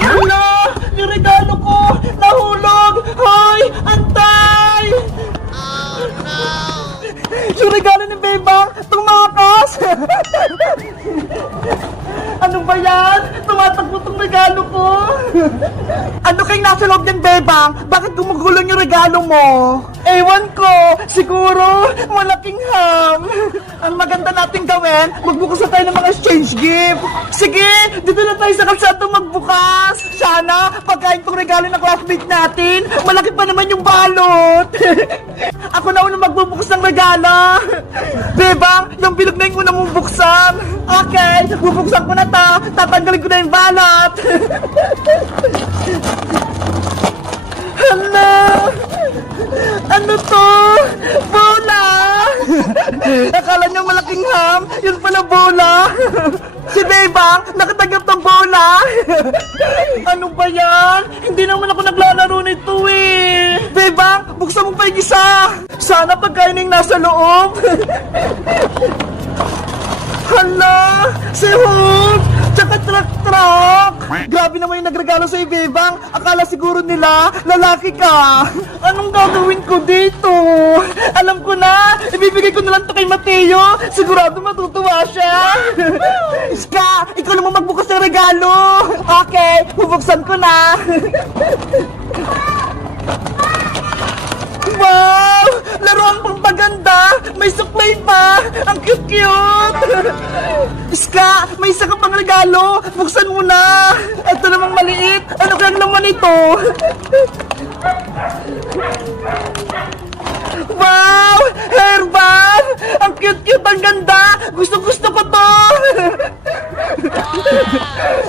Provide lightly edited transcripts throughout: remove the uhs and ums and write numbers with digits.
Hala! Yung regalo ko! Nahulog! Hoy! Antay! Yung regalo ni Bebang! Tumakas! Ano ba yan? Tumatakbo tong regalo ko! Ano kayong nasa loob ng Bebang? Bakit gumugulong yung regalo mo? Ewan ko! Siguro, malaking ham! Ang maganda nating gawin, magbukas na tayo ng mga exchange gift! Sige! Dito na tayo sa kalsado magbukas! Sana, pagkain tong regalo ng classmate natin, malaki pa naman yung balot! Ako na unang magbubukas ng regalo! Bebang, yung bilog na yung una mong buksan! Okay, bubuksan ko na to! Tatanggalin ko na yung balot! Hala! Ano to? Bola! Akala niyo malaking ham, yun pala bola! Si Bebang, nakatanggap ng bola! Ano ba yan? Hindi naman ako naglalaro nito eh! Bebang, buksan mo pa yung isa! Sana pagkain yung nasa loob! Hala! Si Hulk! Tsaka truck! Grabe naman yung nagregalo sa'yo, Bebang! Akala siguro nila, lalaki ka! Anong gagawin ko dito? Alam ko na! Ibibigay ko na lang to kay Mateo! Sigurado matutuwa siya! Iska! Ikaw naman magbukas ng regalo! Okay! Bubuksan ko na! Wow! Laruan pang paganda! May suklay pa! Ang cute-cute! Iska! May isa ka pang regalo! Buksan mo na! Ito namang maliit! Ano kayang laman ito? Wow! Hairband! Ang cute-cute! Ang ganda! Gusto-gusto ko to!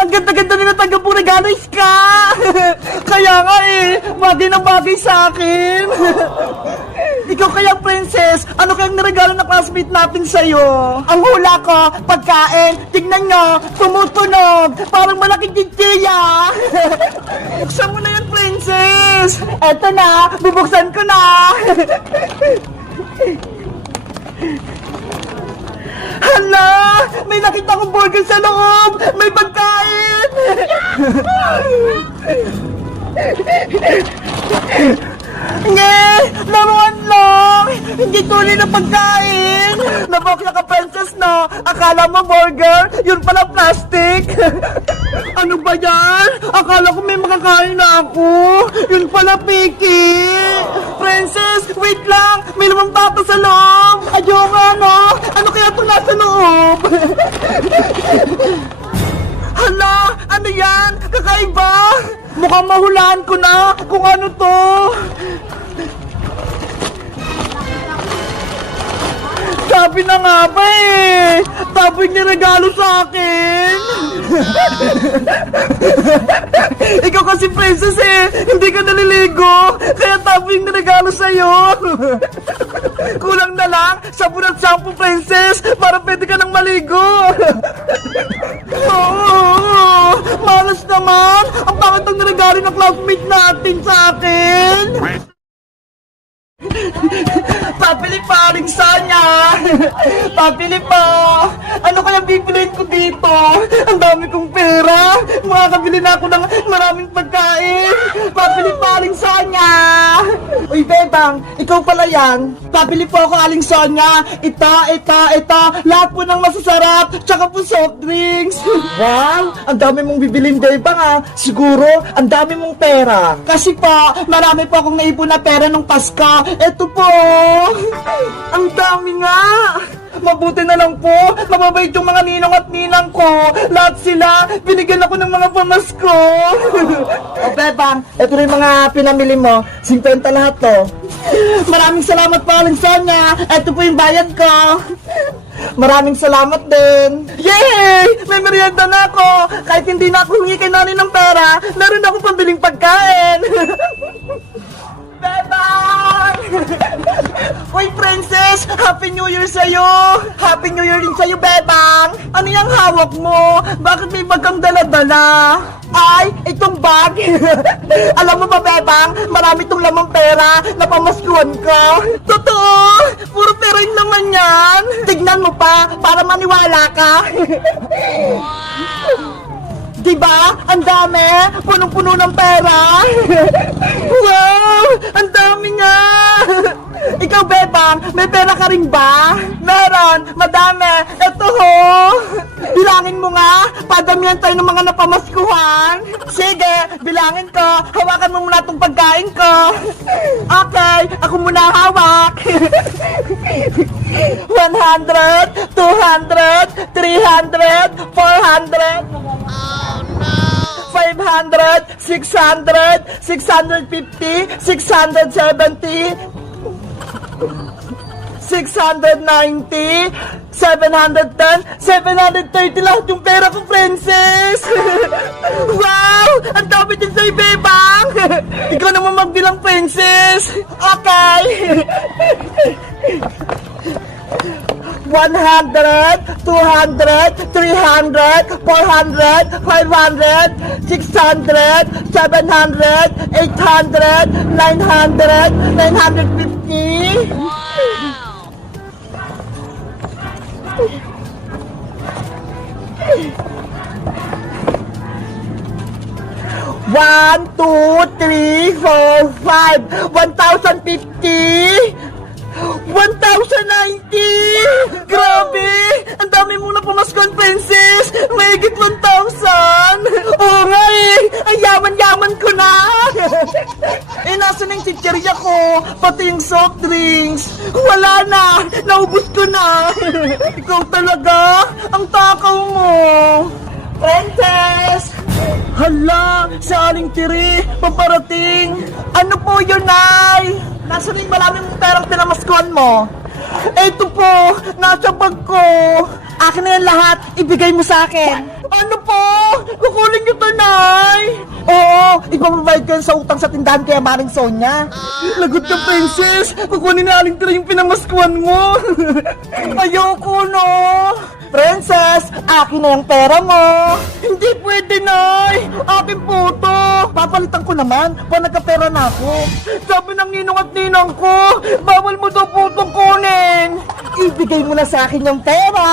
Ang ganda-ganda nila tanggap mong regalo, Iska! Kaya nga eh! Bagay na bagay sa akin! Ikaw kaya, Princess, ano kayang niregalo na classmate natin sa'yo? Ang hula ko, pagkain, tignan nyo, tumutunog, parang malaking tigtiya. Buksan mo na yan, Princess. Eto na, bubuksan ko na. Hala, may nakita akong burger sa loob, may pagkain. Nge! Laruan lang! Hindi tuloy na pagkain! Nabokla ka, Princess, no? Akala mo burger? Yun pala plastic! Ano ba yan? Akala ko may makakain na ako! Yun pala piki! Princess, wait lang! May lumang bata sa loob! Ayoko, ano? Ano kaya itong nasa loob? Hala! Ano yan? Kakaiba? Mukhang mahulaan ko na kung ano to. Sabi na nga ba eh. Tapos niregalo sa akin. Ikaw kasi, Princess eh. Hindi ka naliligo. Kaya tapos niregalo sa'yo. Kulang na lang, sabon at shampoo, Princess. Para pwede ka nang maligo. Oo. Malas naman. Ang pangit ang niregalo ng classmate natin sa akin. Papili pa, rin Sanya! Papili pa! Ano kaya bibiliin ko dito? Ang dami kong pera! Makakabili na ako ng maraming pagkain! Papili pa, rin Sanya! Uy, Bebang! Ikaw pala yan! Papili po ako, Aling Sonya! Ito! Lahat po ng masasarap! Tsaka po soft drinks! Wow! Ang dami mong bibilin, Bebang ah! Siguro, ang dami mong pera! Kasi po, marami po akong naipon na pera nung Pasko! Ito po! Ang dami nga! Mabuti na lang po, mababait yung mga ninong at ninang ko. Lahat sila, binigyan ako ng mga pamasko. O Bebang, ito rin mga pinamili mo. 50 lahat to. Maraming salamat po, Aling Sonya. Ito po yung bayad ko. Maraming salamat din. Yay! May merienda na ako. Kahit hindi na ako humingi kay nanay ng pera, meron ako pambiling pagkain. Bebang! Uy, Princess! Happy New Year sa'yo! Happy New Year din sa'yo, Bebang! Ano yung hawak mo? Bakit may bagang dala-dala? Ay, itong bag! Alam mo ba, Bebang? Marami itong lamang pera na pamaskuhan ko. Totoo! Puro pera yung naman yan! Tignan mo pa, para maniwala ka! Di Diba? Ang dami! Punong-puno ng pera! Wow! Ang dami nga! Ikaw, Bebang, may pera ka rin ba? Meron! Madami! Ito ho! Bilangin mo nga! Padamihan tayo ng mga napamaskuhan! Sige! Bilangin ko! Hawakan mo muna itong pagkain ko! Okay! Ako muna hawak! 100, 200, 300, 400, 500, 600, 650, 670, 690, 710, 730 lahat yung pera ko, princess! Wow! Ang dami din sa'yo, Bebang! Ikaw naman magbilang, princess! Okay! 100, 200, 300, 400, 500, 600, 700, 800, 900, 950. One, two, three, four, five, 1,050. 1,090! Grabe! Ang dami mong napamaskon, princess! Mahigit 1,000! Oo nga eh! Ang yaman-yaman ko na! Eh, nasa na yung chichirya ko? Pati yung soft drinks! Wala na! Naubos ko na! Ikaw talaga! Ang takaw mo! Princess! Hala! Sa aling tiri! Paparating! Ano po yun, Nay? Nasaan yung maraming perang pinamaskuhan mo? Eto po, nasa bag ko. Akin na yan lahat, ibigay mo sa akin. Ano po? Kukunin niyo to, Nay? Oo, ipababayad ko yan sa utang sa tindahan kaya Maring Sonia. Lagot ka, princess. Kukunin na aling tira yung pinamaskuhan mo. Ayoko, no? Princess, akin na yung pera mo. Hindi pwede, Nay. Akin po to. Papalitan ko naman pag nagkapera na ako. Sabi ng ninong at ninang ko, bawal mo daw po itong kunin. Ibigay mo na sa akin yung pera.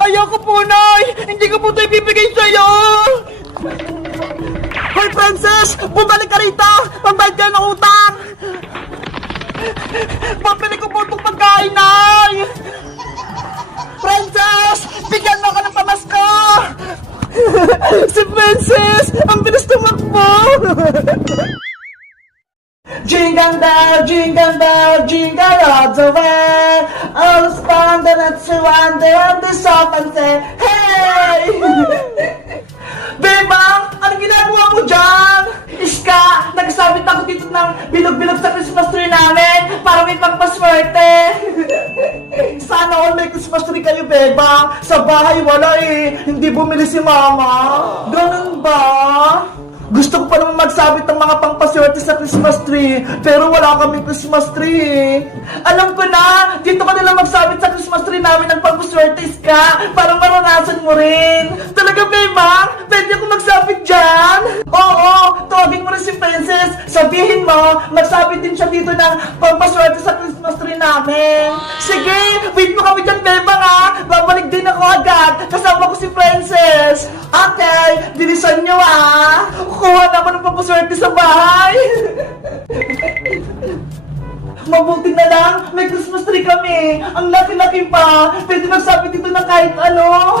Ayoko po, Nay. Hindi ko po ito ibibigay sa'yo. Hoy, princess! Bumalik ka rito! Pambayad ka ng utang! Pabili ko po itong pagkain, Nay! Princess! Bigyan mo ako ng pamasko! Si princess! Ang bilis tumakbo! Jingle bell, jingle bell, jingle all the way. All the fun that you wonder on the shop and say, hey! Bebang, anong ginagawa mo dyan? Iska, nagsabit ako dito ng bilog-bilog sa Christmas tree namin para may pagpaswerte. Sana all may Christmas tree kayo, Bebang. Sa bahay wala eh. Hindi bumili si Mama. Ganun ba? Gusto ko pa naman magsabit ng mga pangpaswerte sa Christmas tree, pero wala kaming Christmas tree. Alam ko na, dito ka nalang magsabit sa Christmas tree namin ng pangpaswerte, Iska, para maranasan mo rin. Talaga, Bebang? Pwede ako magsabit dyan? Oo, tawagin mo rin si Princess. Sabihin mo, magsabit din siya dito ng pangpaswerte sa Christmas tree namin. Sige, wait mo kami dyan, Bebang, ha? Babalik din ako agad. Kasama ko si Princess. Okay, bilisan nyo, ha? Kuha na ako ng papaswerte sa bahay. Mabuti na lang, may Christmas tree kami. Ang laki-laki pa. Pwede magsabit dito ng kahit ano.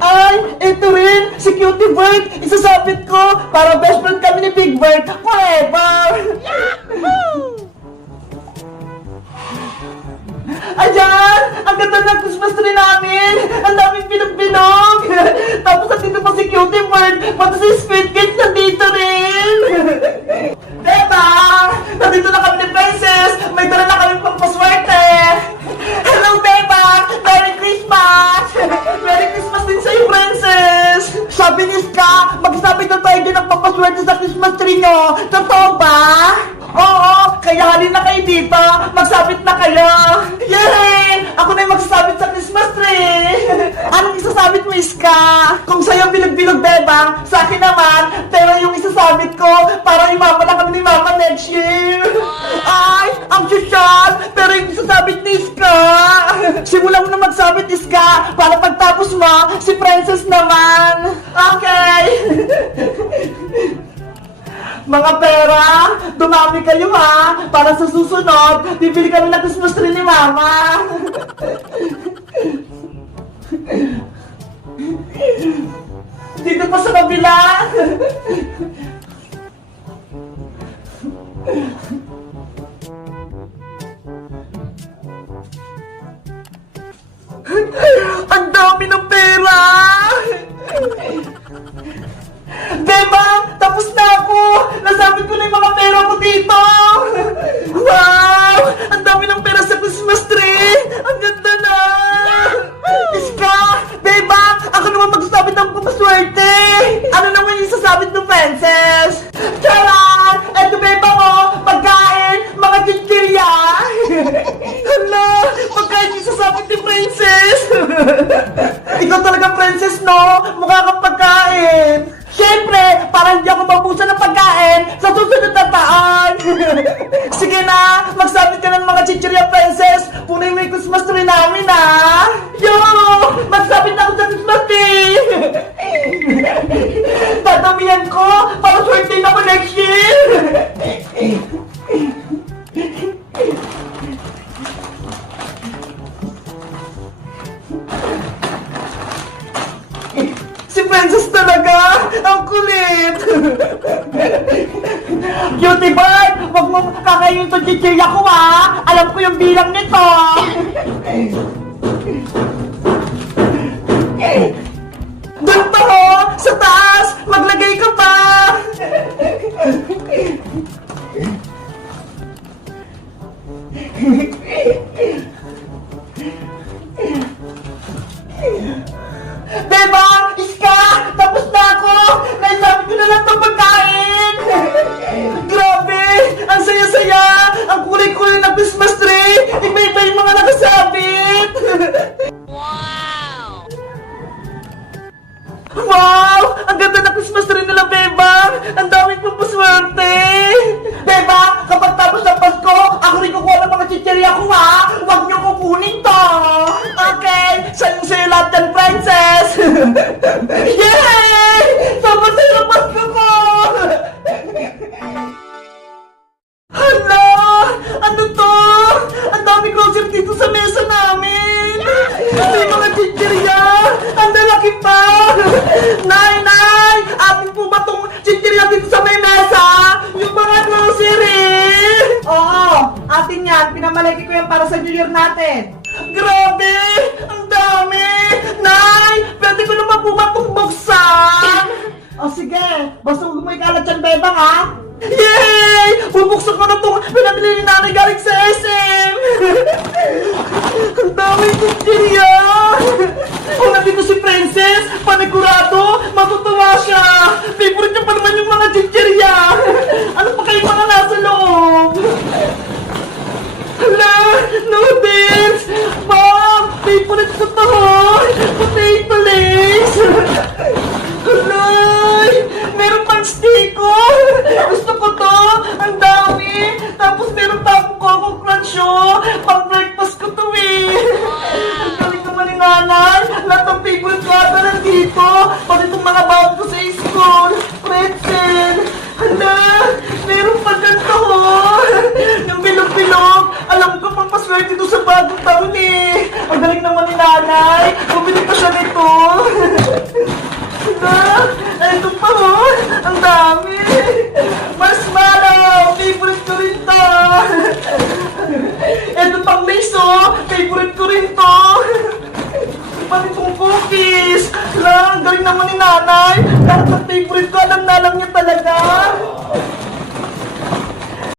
Ay, ito rin, si Cutie Bird. Isasabit ko para best friend kami ni Big Bird forever. Yahoo! Ayan! Ang ganda ng Christmas tree namin! Ang daming pinog-pinog! Tapos nandito pa si Cutie Bird, pati si Squid Kids nandito rin! Diba? Nandito na kami ni Princess! May dala na kami pangpaswerte! Hello, Beba! Merry Christmas! Merry Christmas din sa'yo, Princess! Sabi ni Ska, magsabi na tayo din ng pampaswerte sa Christmas tree nyo! Totoo ba? Oo! Kaya halin na kayo dito! Magsabit na kayo! Yay! Ako na yung magsasabit sa Christmas tree! Anong isasabit mo, mo, Iska? Kung sa'yo bilog-bilog, Bebang, sa akin naman, pero yung isasabit ko, para imama na kami ni Mama next year. Ay, ang sosyal, pero yung isasabit ni Iska. Simulan mo na magsabit, Iska, para pagtapos mo, si Princess naman. Okay. Mga pera, dumami kayo ha, para sa susunod, bibili kami ng Christmas tree ni Mama. Dito pa sa kabila. Ang dami ng pera! Bebang, tapos na ako! Nasabit ko na yung mga pera ko dito! Wow! Ang dami ng pera sa Christmas tree! Ang ganda na! Iska! Bebang, ako naman magsasabit ng pumaswerte! Ano naman yung sasabit ng Princess? Charan! Eto Bebang oh! Pagkain! Mga chichirya! Hala! Pagkain yung sasabit ni Princess! Ikaw talaga Princess no? Mukha kang pagkain! Siyempre, para hindi ako mabusan ng pagkain sa susunod na taon. Sige na, magsabit ka ng mga chichirya, Princess. Punoy mo yung Christmas tree namin, ha? Yo! Magsabit ako sa Christmas tree! Dadamihan ko para swerte na ako next year! Si Princess talaga! Ang kulit! Cutie bird! Huwag mo kakainin itong chichirya ko ha! Alam ko yung bilang nito! Doon pa ho! Sa taas! Maglagay ka pa! Bebang! Iska! Tapos na ako! Naisabit ko na lang itong pagkain! Grabe! Ang saya-saya! Ang kulay-kulay ng Christmas tree! Iba-iba yung mga nakasabit! Wow! Wow! Ang ganda ng Christmas tree nila, Bebang! Ang daming pampaswerte! Bebang! Kapag tapos ng Pasko, ako rin kukuha ng mga chichirya ko ha! Huwag niyo kukunin to! Okay! Sa'yo lahat yan, Princess! Yay! Sobrang sa'yo ng Pasko ko! Hala! Ano to? Ang dami grocery dito sa mesa namin! May mga chichirya! Ang lalaki pa! Nay! Amin po ba tong chichirya dito sa may mesa? Yung mga grocery! Oo! Atin yan! Pinamalaki ko yan para sa New Year natin! Grabe! Ang dami! Nay! Pwede ko naman po ba itong buksan? O sige! Basta huwag mo ikalat yan, Bebang ha! Yay! Bubuksan ko na itong pinabili ni nanay galing sa SM! Ang daming chichirya! Kung nandito si Princess, panigurado, matutuwa siya! Favorite niya pa naman yung mga chichirya! Ano pa kayo mga nasa loob? Hala! Noodles! Mom! Favorite ko to! Potato lace! Halay! Meron pang stiko! Gusto ko to! Ang dami! Tapos meron pa akong Coco Crunch oh! Pang breakfast ko to eh! Ang galing naman ni nanay! Lahat ng favorite ko ata nandito! Pati itong mga bawat ko sa school! Pretzel! Hala! Meron pa ganito oh! Yung bilog-bilog! Alam ko pang paswerte ito sa bagong taon eh! Ang galing naman ni nanay! Bumili pa siya nito! Ito pa oh! Ang dami! Marshmallow! Favorite ko rin to! Ito pang lace oh! Favorite ko rin to! Pati itong cookies! Ang galing naman ni nanay! Lahat ng favorite